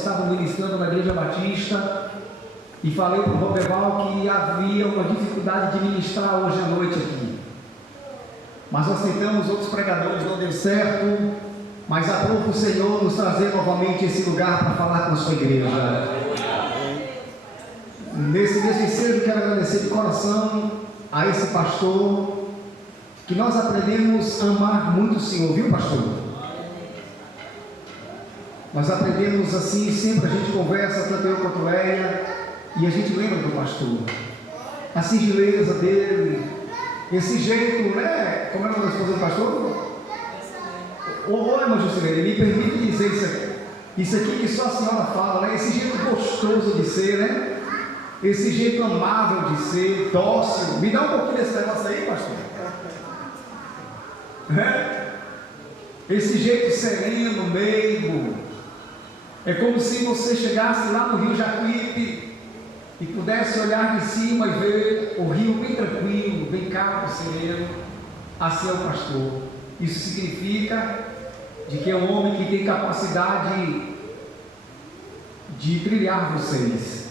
estavam ministrando na Igreja Batista e falei para o Roberval que havia uma dificuldade de ministrar hoje à noite aqui. Mas nós tentamos, outros pregadores, não deu certo, mas aprove o Senhor nos trazer novamente esse lugar para falar com a sua igreja. Nesse mês de cedo, quero agradecer de coração a esse pastor, que nós aprendemos a amar muito o Senhor, viu, pastor? Nós aprendemos assim, sempre a gente conversa, tanto eu quanto Leia, e a gente lembra do pastor, a singeleza dele, esse jeito, né? Como é o nome da esposa do pastor? Ô, irmã Juscelene, me permite dizer isso aqui que só a senhora fala, né? Esse jeito gostoso de ser, né? Esse jeito amável de ser, dócil. Me dá um pouquinho desse negócio aí, pastor. Esse jeito sereno, meigo. É como se você chegasse lá no Rio Jacuípe e pudesse olhar de cima e ver o rio bem tranquilo, bem calmo, sereno. Assim é o pastor. Isso significa de que é um homem que tem capacidade de trilhar vocês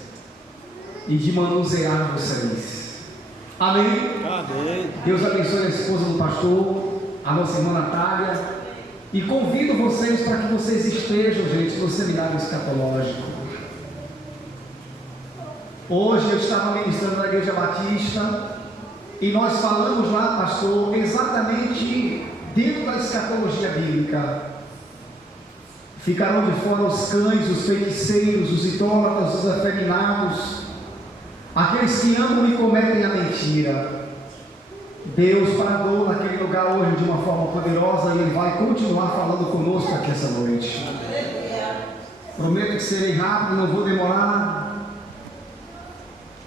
e de manusear vocês. Amém? Amém. Deus abençoe a esposa do pastor, a nossa irmã Natália, e convido vocês para que vocês estejam, gente, no seminário escatológico. Hoje eu estava ministrando na Igreja Batista e nós falamos lá, pastor, exatamente dentro da escatologia bíblica. Ficarão de fora os cães, os feiticeiros, os idólatras, os afeminados, aqueles que amam e cometem a mentira. Deus parou naquele lugar hoje de uma forma poderosa e Ele vai continuar falando conosco aqui essa noite. Prometo que serei rápido, não vou demorar.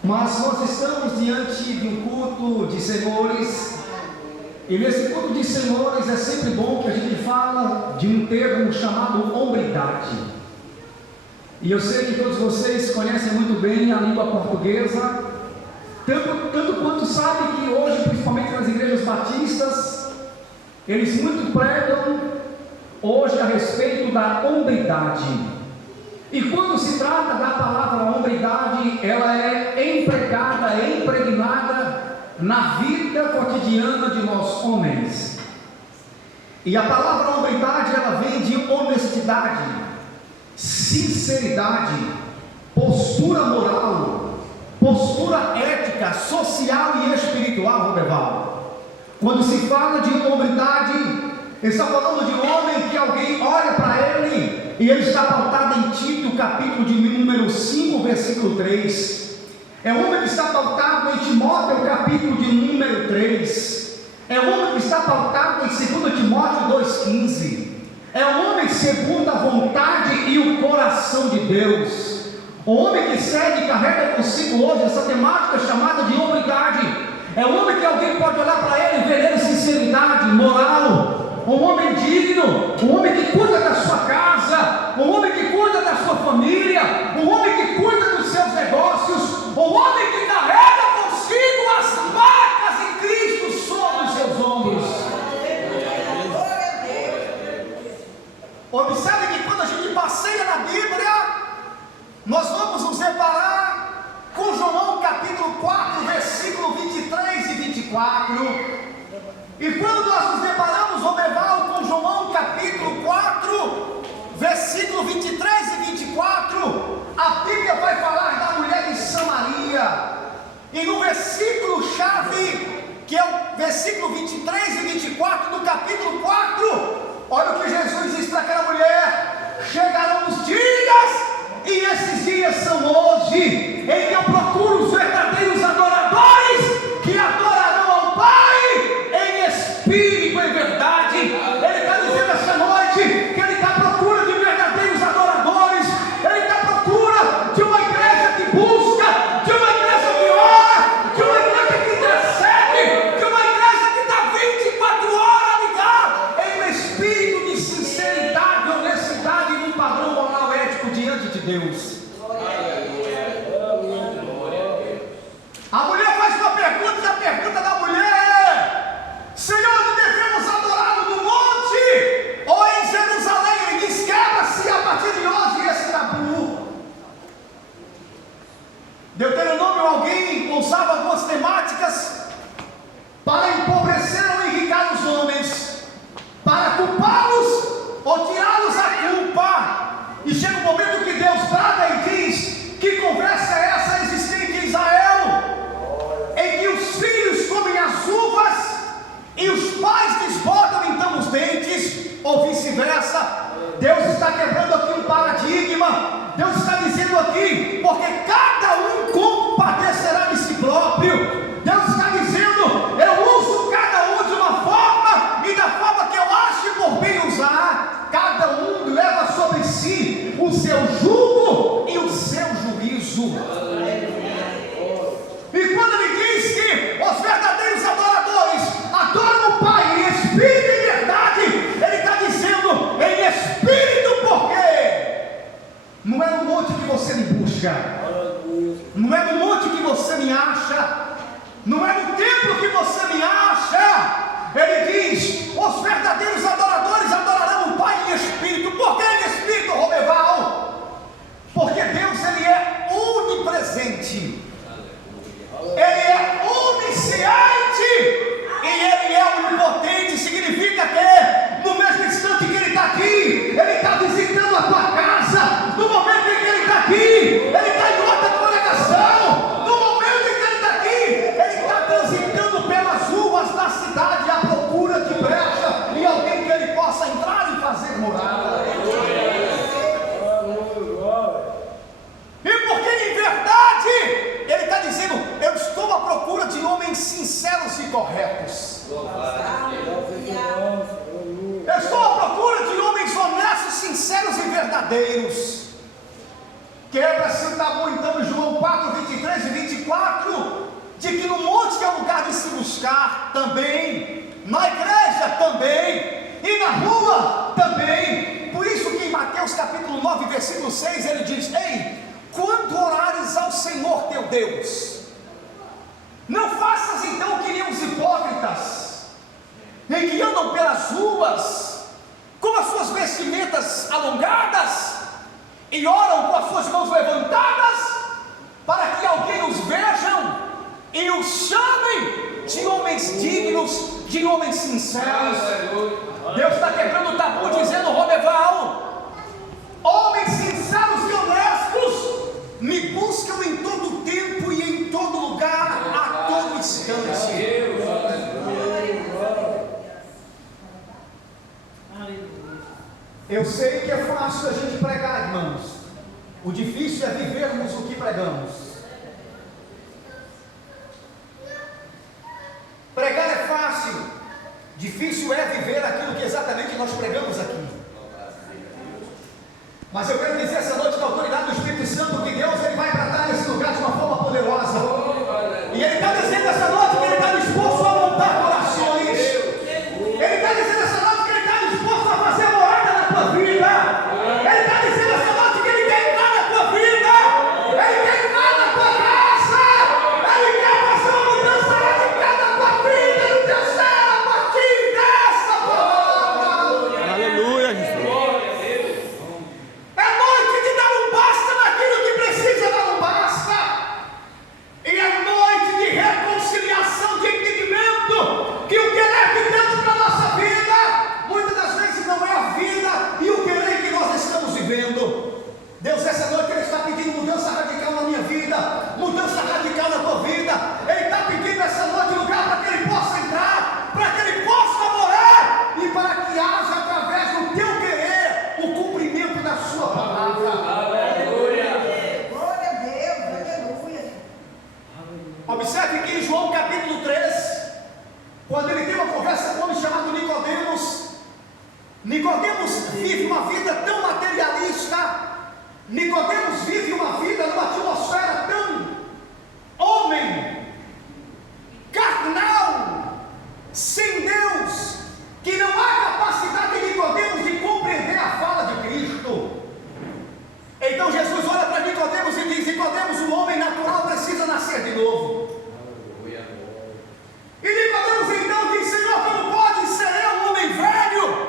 Mas nós estamos diante de um culto de senhores, e nesse culto de senhores é sempre bom que a gente fala de um termo chamado hombridade. E eu sei que todos vocês conhecem muito bem a língua portuguesa, tanto quanto sabem que hoje, principalmente nas igrejas batistas, eles muito pregam hoje a respeito da hombridade. E quando se trata da palavra hombridade, ela é empregada, impregnada na vida cotidiana de nós homens. E a palavra hombridade, ela vem de honestidade, sinceridade, postura moral, postura ética, social e espiritual, Roberval. Quando se fala de hombridade, está falando de um homem que alguém olha para ele e ele está pautado em Tito, capítulo de número 5, versículo 3. É um homem que está pautado em Timóteo, capítulo de número 3. É um homem que está pautado em 2 Timóteo 2,15. É um homem segundo a vontade e o coração de Deus. O homem que segue e carrega consigo hoje essa temática chamada de hombridade. É um homem que alguém pode olhar para ele e ver nele sinceridade, moral. Um homem digno, um homem que cuida da sua casa, um homem que cuida da sua família, um homem que cuida dos seus negócios, um homem que carrega consigo as marcas em Cristo sobre os seus ombros. Observe que quando a gente passeia na Bíblia, nós vamos nos deparar com João capítulo 4, versículo 23 e 24. E quando nós nos deparamos, Roberval, com João capítulo 4, versículo 23 e 24, a Bíblia vai falar da mulher de Samaria. E no versículo chave, que é o versículo 23 e 24 do capítulo 4, olha o que Jesus diz para aquela mulher: chegarão os dias, e esses dias são hoje, em que eu procuro os verdadeiros adoradores, que adorarão ao Pai em espírito e verdade. Ele está dizendo essa noite que Ele está à procura de verdadeiros adoradores. Ele está à procura de uma igreja que busca, de uma igreja que ora, de uma igreja que intercede, de uma igreja que está 24 horas ligada em um espírito de sinceridade, honestidade e num padrão moral ético diante de Deus. A mulher faz uma pergunta, e a pergunta da mulher é: Senhor, devemos adorá-lo no monte ou em Jerusalém? Ele diz: quebra-se a partir de hoje esse tabu. Deus está dizendo aqui, porque cada um compadecerá de si próprio. Deus está dizendo, eu uso cada um de uma forma, e da forma que eu acho por bem usar. Cada um leva sobre si o seu jugo e o seu juízo. E quando ele diz que os verdadeiros adoradores adoram o Pai em espírito e verdade, ele está dizendo em espírito, porque não é no monte que você me busca, não é no monte que você me acha, não é no templo que você me acha. Ele diz, os verdadeiros adoradores adorarão o Pai em espírito. Por que em espírito, Romeval? Porque Deus, ele é onipresente, ele é onisciente e ele é onipotente. Significa que no mesmo instante que ele está aqui, ele está visitando a tua casa. No momento em que ele está aqui, ele está em outra congregação. No momento em que ele está aqui, ele está transitando pelas ruas da cidade à procura de brecha e alguém que ele possa entrar e fazer morada. E porque em verdade ele está dizendo, eu estou à procura de homens sinceros e corretos. Eu estou à procura de homens honestos, sinceros e verdadeiros. Quebra-se o tabu então em João 4, 23 e 24, de que no monte que é o lugar de se buscar também, na igreja também, e na rua também. Por isso que em Mateus capítulo 9, versículo 6, ele diz, ei, quando orares ao Senhor teu Deus, não faças então que nem os hipócritas, em que andam pelas ruas, com as suas vestimentas alongadas, e oram com as suas mãos levantadas, para que alguém os vejam, e os chamem de homens dignos, de homens sinceros. Deus está quebrando o tabu, dizendo, Romeval, homens sinceros e honestos me buscam em todo tempo e em todo lugar, a todo instante. Eu sei que é fácil a gente pregar, irmãos. O difícil é vivermos o que pregamos. Pregar é fácil, difícil é viver aquilo que exatamente nós pregamos aqui. Mas eu quero dizer essa noite, na autoridade do Espírito Santo, que Deus ele vai tratar nesse lugar de uma forma poderosa. E Ele está dizendo essa noite que Ele está disposto a montar corações. Ele está dizendo essa noite que Ele está disposto a fazer morada na tua vida. Ele está dizendo essa noite que Ele quer entrar na tua vida. Ele quer entrar na tua casa. Ele quer fazer uma mudança radical na tua vida, no teu ser, a partir dessa palavra. Aleluia, Jesus. É noite de dar um basta naquilo que precisa dar um basta. E é noite de reconciliação, de entendimento que o querer de Deus para a nossa vida, muitas das vezes não é a vida e o querer que nós estamos vivendo. Deus, essa noite Ele está pedindo mudança radical na minha vida, mudança radical na tua vida. Ele está pedindo essa noite lugar para que Ele possa entrar, para que Ele possa morar e para que haja através do teu querer o cumprimento da sua palavra. Glória a Deus, aleluia. Observe que em João capítulo 3, quando ele tem uma conversa com um homem chamado Nicodemos, Nicodemos vive uma vida tão materialista, Nicodemos vive uma vida numa atmosfera tão homem, carnal, sem Deus, que não há capacidade de Nicodemos de compreender a fala de Cristo. Então Jesus olha para Nicodemos e diz, Nicodemos, o homem natural precisa nascer de novo. E Nicodemos então diz, Senhor, como pode ser eu, um homem velho,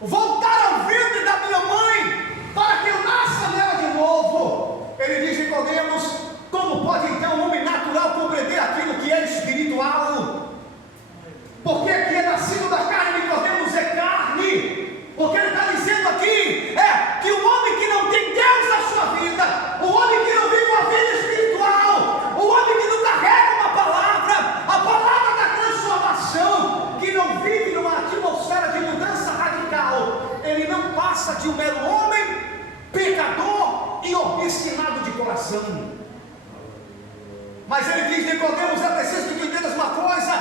voltar ao ventre da minha mãe, para que eu nasça nela de novo? Ele diz, Nicodemos, como pode então um homem natural compreender aquilo que é espiritual? Porque que é nascido da carne, Nicodemos, é carne. Porque ele está dizendo aqui, que o homem que não tem Deus na sua vida, o homem que não vive uma vida espiritual, o homem que não está coração. Mas ele diz: Nicodemos, é preciso que tu entendas uma coisa: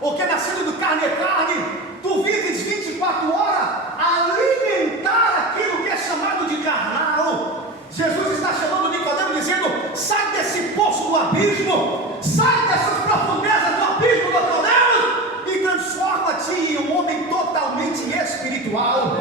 o que é nascido do carne é carne. Tu vives 24 horas a alimentar aquilo que é chamado de carnal. Jesus está chamando Nicodemos, dizendo: sai desse poço do abismo, sai dessas profundezas do abismo do Nicodemos e transforma-te em um homem totalmente espiritual.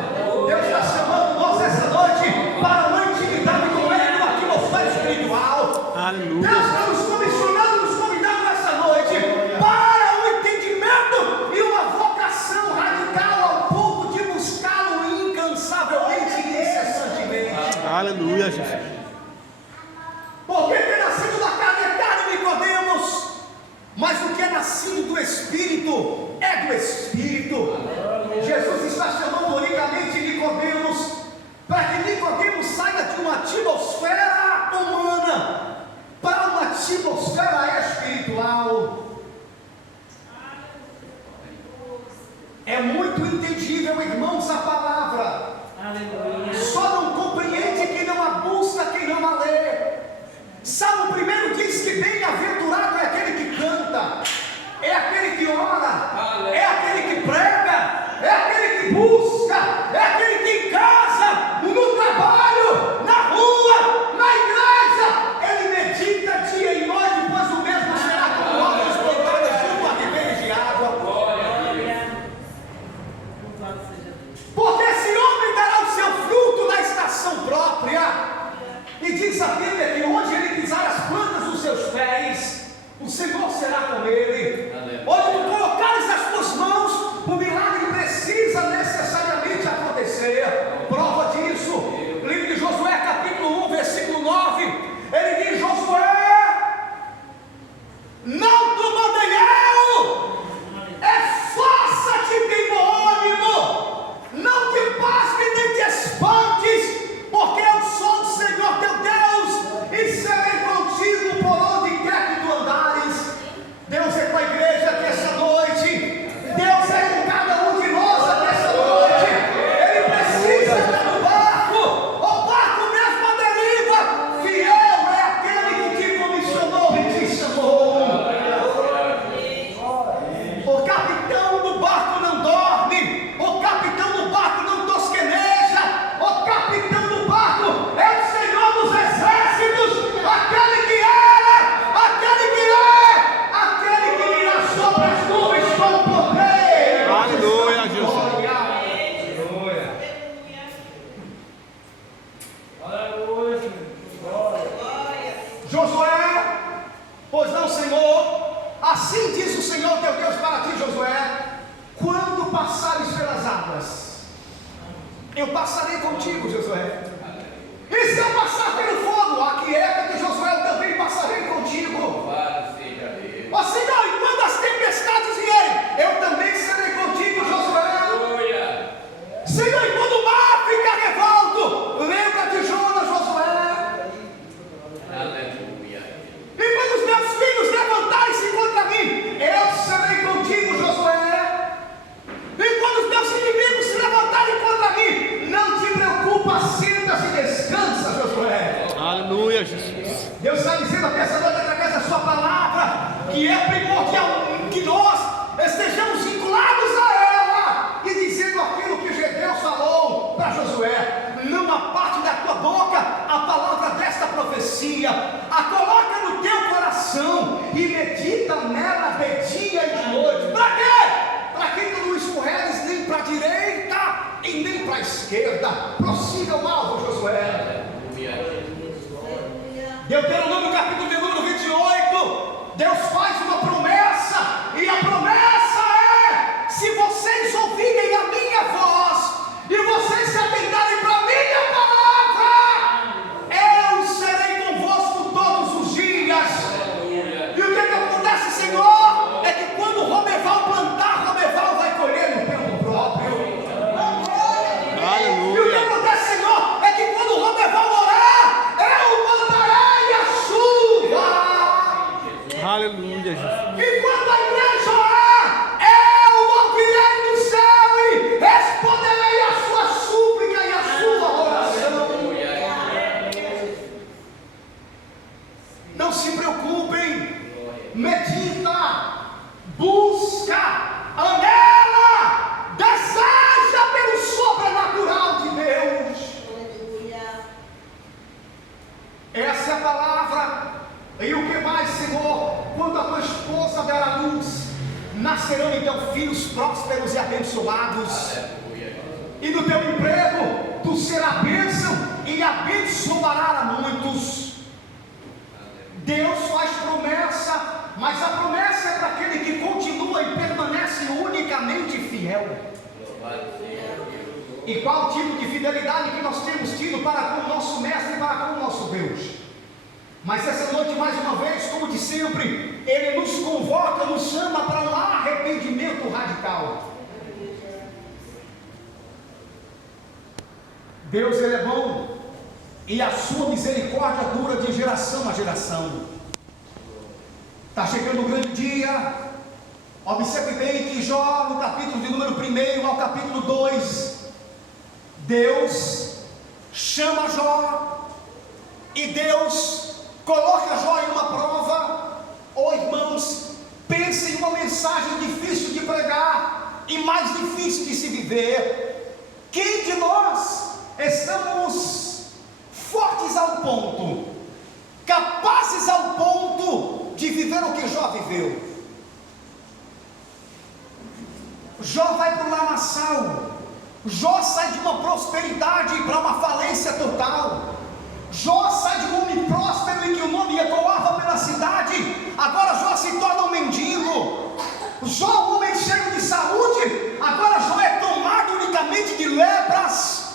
Deus está chamando nós essa noite para uma intimidade com Ele, uma atmosfera espiritual. Aleluia. Deus está nos comissionando, nos convidando nessa noite para um entendimento e uma vocação radical ao ponto de buscá-lo incansavelmente e incessantemente. Aleluia, Jesus. Porque o que é nascido da carne é carne, Nicodemos, mas o que é nascido do Espírito é do Espírito. Jesus está chamando unicamente Nicodemos para que Nicodemos saia de uma atmosfera humana para uma atmosfera espiritual. É muito entendível, irmãos, a palavra. Só não compreende quem não a busca, quem não a lê. Salmo 1 diz que bem-aventurado é aquele que canta, é aquele que ora, é aquele que prega, é aquele que busca, é aquele que em casa, no trabalho, na rua, na igreja, ele medita dia e noite, pois o mesmo será como árvores plantadas junto a ribeiros de água. Porque esse homem dará o seu fruto na estação própria. E diz a Bíblia que onde ele pisar as plantas dos seus pés, o Senhor será com ele. Onde tu colocares as tuas mãos, o milagre precisa necessariamente acontecer. Prova disso, livro de Josué, capítulo 1, versículo 9. Ele diz: Josué, não te mandei eu, esforça-te, tem bom ânimo, não te pasme nem te espantes, porque eu sou o Senhor teu Deus e serei contigo por onde quer que tu andares. Deus é com a igreja aqui essa noite. Deus é com cada um de nós aqui essa noite. Ele precisa estar no barco. O barco mesmo à deriva. Fiel é aquele que te comissionou e te chamou. O capitão do barco não dorme. O capitão do barco não tosqueneja. O capitão do barco é o Senhor dos exércitos, aquele que era, aquele que é, aquele que virá sobre as nuvens com poder. Aleluia, Jesus. Josué, pois não, Senhor, assim diz o Senhor teu Deus para ti, Josué: quando passares pelas águas, eu passarei contigo, Josué. E se eu passar pelo fogo, aquieta-te, Josué, eu também passarei contigo. Ó Senhor, e quando as tempestades vierem, eu também serei contigo, Josué. Senhor, e quando o mar ficar revolto, lembra-te, Josué. E quando os meus filhos levantarem-se contra mim, eu serei contigo, Josué. E quando os meus inimigos se levantarem contra mim, não te preocupa, senta-se e descansa, Josué. Aleluia, Jesus. Deus está dizendo aqui essa noite, através da sua palavra, que é primordial que nós estejamos vinculados a ela e dizendo aquilo que Deus falou para Josué: não aparte da tua boca a palavra desta profecia, a coloca no teu coração e medita nela de dia e de noite. Para quê? Para que tu não escorregues nem para a direita e nem para a esquerda. Prossiga o alvo, Josué. Deuteronômio capítulo de número 28, Deus faz uma promessa, e a promessa é: se vocês ouvirem a minha voz e vocês se atentarem para a minha palavra, eu serei convosco todos os dias. E o que acontece, Senhor, é que quando o Romeval plantar, Romeval vai colher no tempo próprio. E o que acontece, Senhor, é que quando o Romeval orar, eu mandarei a chuva. E o que mais, Senhor? Quando a tua esposa der à luz, nascerão então filhos prósperos e abençoados. E no teu emprego, tu serás bênção e abençoarás a muitos. Deus faz promessa, mas a promessa é para aquele que continua e permanece unicamente fiel. E qual tipo de fidelidade que nós temos tido para com o nosso Mestre e para com o nosso Deus? Mas essa noite, mais uma vez, como de sempre, Ele nos convoca, nos chama para um arrependimento radical. Deus, Ele é bom, e a sua misericórdia dura de geração a geração. Está chegando o grande dia. Observe bem que Jó, no capítulo de número 1 ao capítulo 2, Deus chama Jó, e Deus coloca Jó em uma prova. Oh irmãos, pense em uma mensagem difícil de pregar e mais difícil de se viver. Quem de nós estamos fortes ao ponto, capazes ao ponto de viver o que Jó viveu? Jó vai para o lamaçal. Jó sai de uma prosperidade para uma falência total. Jó sai de um homem próspero e que o nome ecoava pela cidade, agora Jó se torna um mendigo. Jó, um homem cheio de saúde, agora Jó é tomado unicamente de lepras.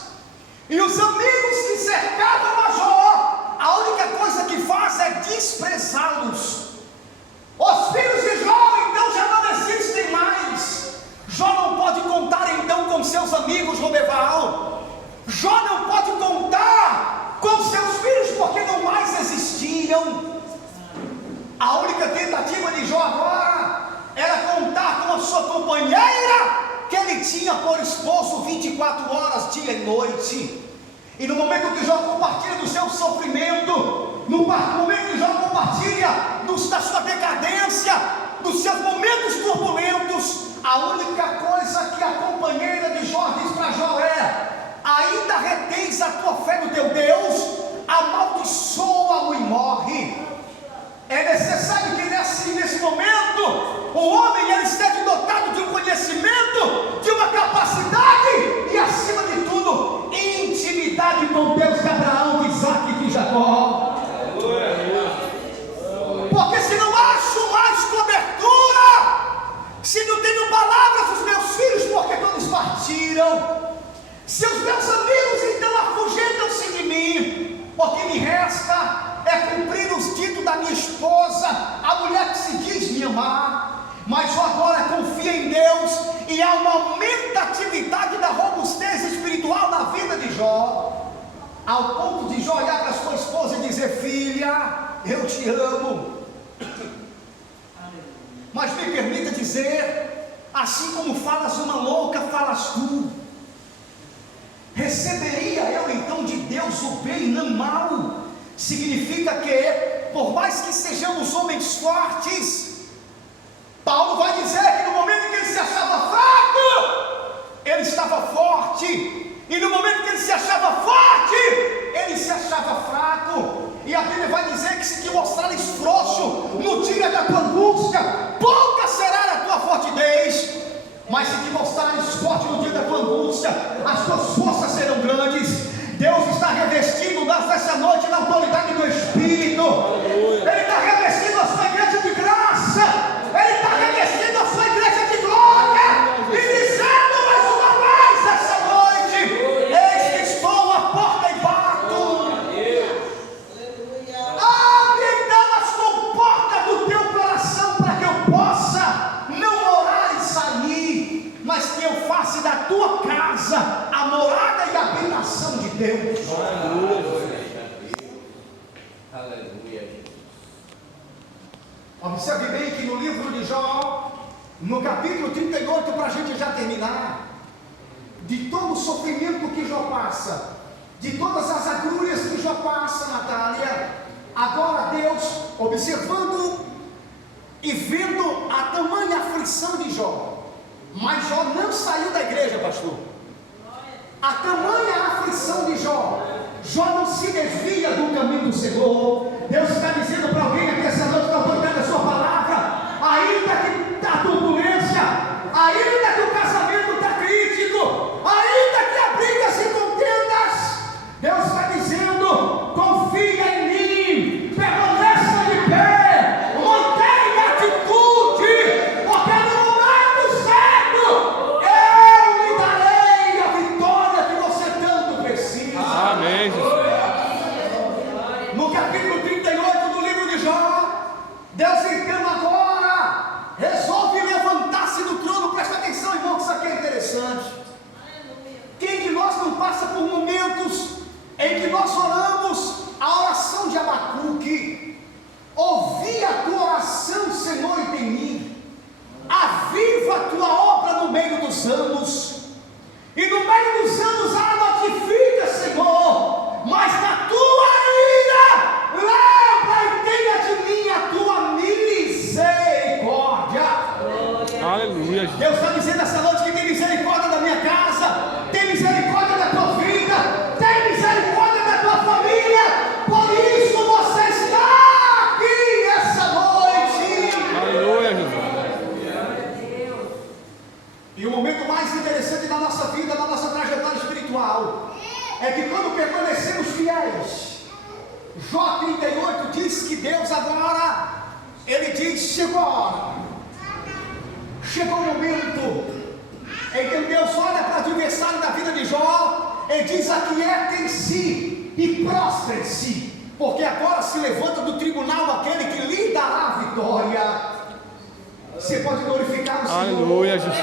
E os amigos que cercavam a Jó, a única coisa que faz é desprezá-los. Os filhos de Jó então já não existem mais. Jó não pode contar então com seus amigos no Beval. Jó não pode contar com seus filhos porque não mais existiam. A única tentativa de Jó agora era contar com a sua companheira, que ele tinha por esposo 24 horas, dia e noite. E no momento que Jó compartilha do seu sofrimento, no momento que Jó compartilha da sua decadência, dos seus momentos turbulentos, a única coisa que a companheira de Jó diz para Jó é: ainda retens a tua fé no teu Deus? Amaldiçoa-o e morre. É necessário que nesse momento o homem ele esteja dotado de um conhecimento, de uma capacidade e, acima de tudo, intimidade com Deus de Abraão, de Isaac e de Jacó. Porque se não acho mais cobertura, se não tenho palavras dos meus filhos, porque todos partiram, se os meus amigos então afugentam-se de mim, porque me resta é cumprir os ditos da minha esposa, a mulher que se diz me amar. Mas Jó agora confia em Deus, e há uma aumentatividade da robustez espiritual na vida de Jó, ao ponto de Jó olhar para sua esposa e dizer: filha, eu te amo. Mas me permita dizer, assim como falas uma louca, falas tu. Receberia eu então de Deus o bem, não mal? Significa que, por mais que sejamos homens fortes, Paulo vai dizer que no momento em que ele se achava fraco, ele estava forte, e no momento que ele se achava forte, ele se achava fraco. E a Bíblia vai dizer que se te mostrares frouxo no dia da tua angústia, pouca será a tua fortidez. Mas se te mostrares forte no dia da tua angústia, as tuas forças serão grandes. Deus está revestindo nessa noite na autoridade do Espírito. Ele está revestindo a sua igreja de graça. Ele está revestindo a sua igreja de glória. E dizendo mais uma vez essa noite: eis que estou à porta e bato. Abre então as comportas do teu coração, para que eu possa não orar e sair, mas que eu faça da tua casa a morada e a habitação de Deus. Aleluia. Observe bem que no livro de Jó, no capítulo 38, para a gente já terminar, de todo o sofrimento que Jó passa, de todas as agruras que Jó passa, Natália, agora Deus, observando e vendo a tamanha aflição de Jó, mas Jó não saiu da igreja, pastor. A tamanha aflição de Jó, Jó não se desvia do caminho do Senhor. Deus está dizendo para alguém Jó 38 diz que Deus agora, ele diz, chegou a hora, chegou o momento. Então Deus olha para o adversário da vida de Jó, ele diz: aquieta-se e prostre-se, porque agora se levanta do tribunal aquele que lhe dará a vitória. Você pode glorificar o Senhor. Aleluia, Jesus.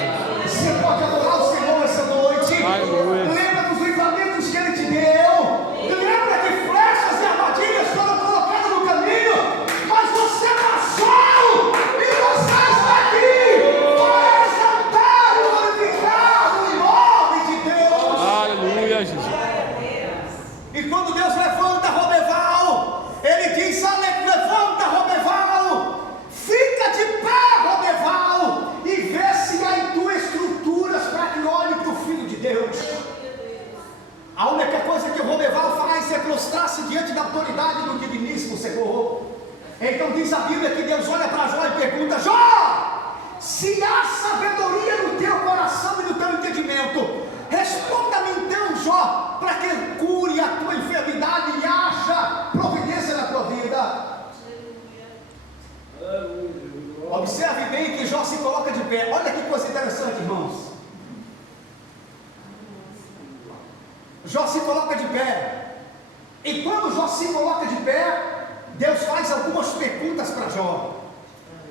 Você pode adorar o Senhor essa noite. Aleluia. Lembra dos livramentos que ele te deu. Lembra que flechas e armadilhas foram colocadas no caminho, mas você passou e você está aqui para exaltar e glorificar o nome de Deus. Aleluia, Jesus. E quando Deus levanta Rodeval, ele diz: levanta Rodeval, fica de pé Rodeval, e vê se há em tua estruturas para que olhe para o Filho de Deus. A única coisa que o Rodeval faz é prostrar-se diante da autoridade do diviníssimo Senhor. Então diz a Bíblia que Deus olha para Jó e pergunta: Jó, se há sabedoria no teu coração e no teu entendimento, responda-me então, Jó, para que cure a tua enfermidade e haja providência na tua vida. Observe bem que Jó se coloca de pé. Olha que coisa interessante, irmãos. Jó se coloca de pé. E quando Jó se coloca de pé, Deus faz algumas perguntas para Jó.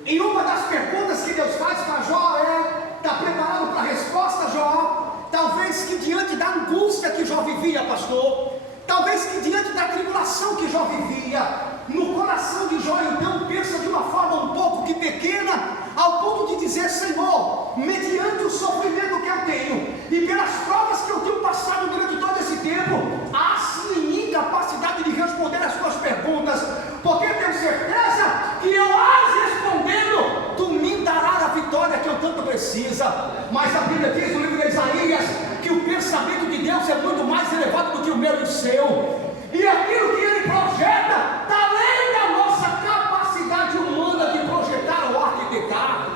E uma das perguntas que Deus faz para Jó é: está preparado para a resposta, Jó? Talvez que diante da angústia que Jó vivia, pastor, talvez que diante da tribulação que Jó vivia, no coração de Jó então pensa de uma forma um pouco que pequena, ao ponto de dizer: Senhor, mediante o sofrimento que eu tenho e pelas provas que eu tenho passado durante todo esse tempo, há sim em mim capacidade de responder as tuas perguntas, porque tenho certeza que eu as respondendo, tu me darás a vitória que eu tanto preciso. Mas a Bíblia diz no livro de Isaías que o pensamento de Deus é muito mais elevado do que o meu e o seu, e aquilo que ele projeta está além da nossa capacidade humana de projetar ou arquitetar.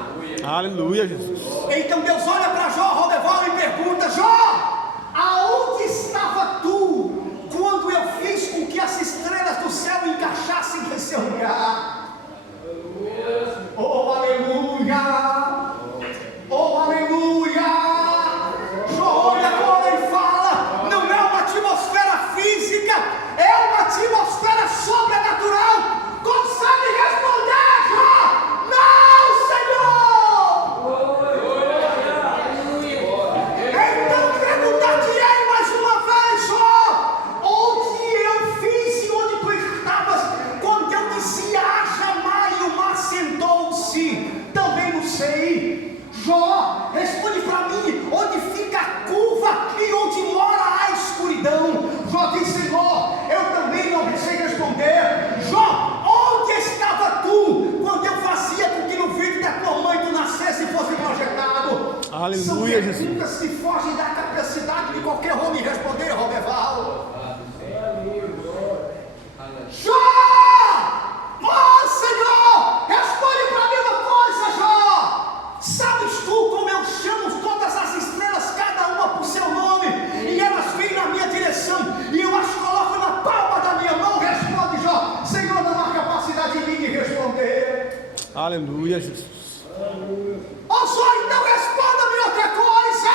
Aleluia, Jesus. Então Deus olha para Jó, Rodeval, e pergunta: Jó, aonde estava tu quando eu fiz com que as estrelas do céu encaixassem em seu lugar? Oh, aleluia! Oh, aleluia! Jó olha agora e fala: não é uma atmosfera física, é uma atmosfera sobrenatural. Consegue responder, Jó? Não, Senhor! Então perguntar-te-ei mais uma vez, Jó, onde eu fiz e onde tu estavas quando eu dizia: haja mar, e o mar sentou-se? Também não sei. Jó, responde para mim: onde fica a curva e onde mora a escuridão? Jó diz: Senhor, eu também não sei responder. Jó, onde estava tu quando eu fazia com que no ventre da tua mãe tu nascesse e fosse projetado? Aleluia, São Jesus. perguntas que fogem da capacidade de qualquer homem responder, Rodeval. Jó! Oh, Senhor, responde para mim uma coisa, Jó. Sabes tu como eu chamo todas as estrelas, cada uma por seu nome, e elas vêm na minha direção, e eu as coloco na palma da minha mão? Responde, Jó. Senhor, não há capacidade em mim de responder. Aleluia, Jesus. Ó Jó, então responda-me outra coisa: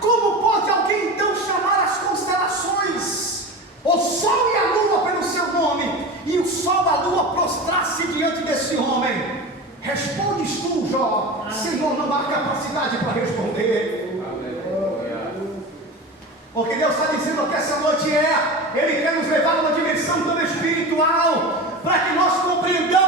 como pode alguém então chamar as constelações, o sol e a lua pelo seu nome, e o sol e a lua prostrar-se diante desse homem? Respondes tu, Jó: Senhor, não há capacidade para responder. O que Deus está dizendo que essa noite Ele quer nos levar a uma dimensão tão espiritual, para que nós compreendamos